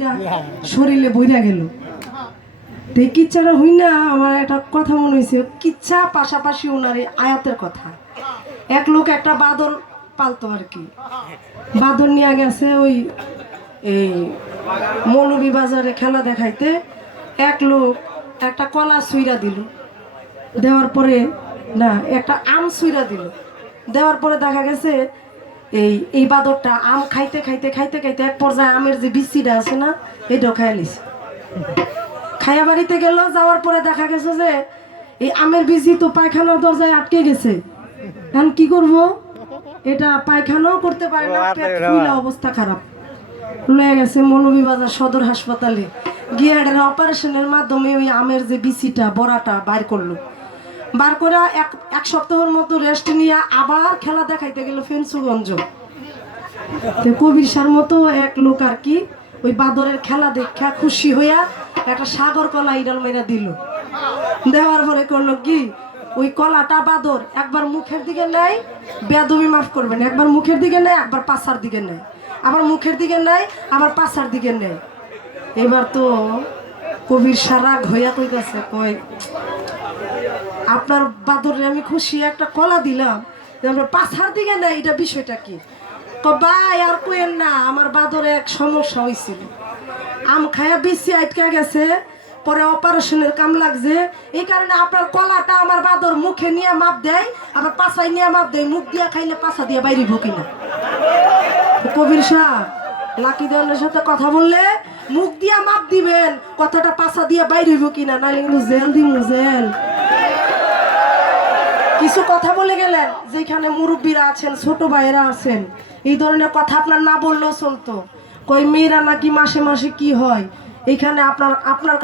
কিরা শরীরে বইরা গেল। তো এই কিচ্ছাটা হই না আমার একটা কথা মনে হয়েছে, কিচ্ছা পাশাপাশি ওনার এই আয়াতের কথা। এক লোক একটা বাদর পালতো আর কি, বাদর নিয়ে গেছে ওই এই মৌলভীবাজারে খেলা দেখাইতে। এক লোক একটা কলা সুইরা দিল, দেওয়ার পরে না একটা আম সুইরা দিল, দেওয়ার পরে দেখা গেছে এই বাদরটা আম খাইতে খাইতে খাইতে খাইতে এক পর্যায়ে আমের যে বিচিটা আছে না এটাও খাইয়া নিছে। খাইয়া বাড়িতে গেল, যাওয়ার পরে দেখা গেছে যে এই আমের বিচি তো পায়খানার দরজায় আটকে গেছে। এখন কি করব, এটা পায়খানাও করতে পারে না, পেট ফুলা অবস্থা খারাপ। লয়ে গেছে মৌলভীবাজার সদর হাসপাতালে, গিয়ে অপারেশনের মাধ্যমে ওই আমের যে বিচিটা বড়াটা বাইর করলো। বার করে এক সপ্তাহের মতো রেস্ট নিয়ে আবার খেলা দেখাইতে গেল ফেঞ্চুগঞ্জ। কবির সার মতো এক লোক আর কি ওই বাদরের খেলা দেখা খুশি হইয়া একটা সাগর কলা ইডাল মেরা দিল। দেওয়ার পরে করলো কি, ওই কলাটা বাদর একবার মুখের দিকে নেয়, বেদবি মাফ করবেন, একবার মুখের দিকে নেয়, একবার পাছার দিকে নেয়, আবার মুখের দিকে নেয়, আবার পাছার দিকে নেয়। এবার তো কবির সারা হইয়া কইতাছে, কই আপনার বাদরে আমি খুশি একটা কলা দিলাম, পাছার দিকে নেয়, এটা বিষয়টা কি? ভাই আর কইেন না, আমার বাদরে এক সমস্যা হয়েছিল, আম খায়া বেশি আটকা গেছে, পরে অপারেশনের কাম লাগছে, এই কারণে আপনার কলাটা আমার বাদর মুখে নিয়ে মাপ দেয়, আবার পাছায় নিয়ে মাপ দেয়, মুখ দিয়া খাইলে পাছা দিয়ে বাইরিব কিনা। কবির শাহ লাকি দেওয়ানের সাথে কথা বললে মুখ দিয়া মাপ দিবেন, কথাটা পাছা দিয়ে বাইরিব কিনা, নাহলে কিন্তু জেল দিমু জেল। কিছু কথা বলে গেলেন, যেখানে মুরব্বীরা আছেন, ছোট ভাইয়েরা আছেন, এই ধরনের কথা আপনার না বললেও চলতো। কই মেয়েরা নাকি মাসে মাসে কি হয়, এখানে আপনার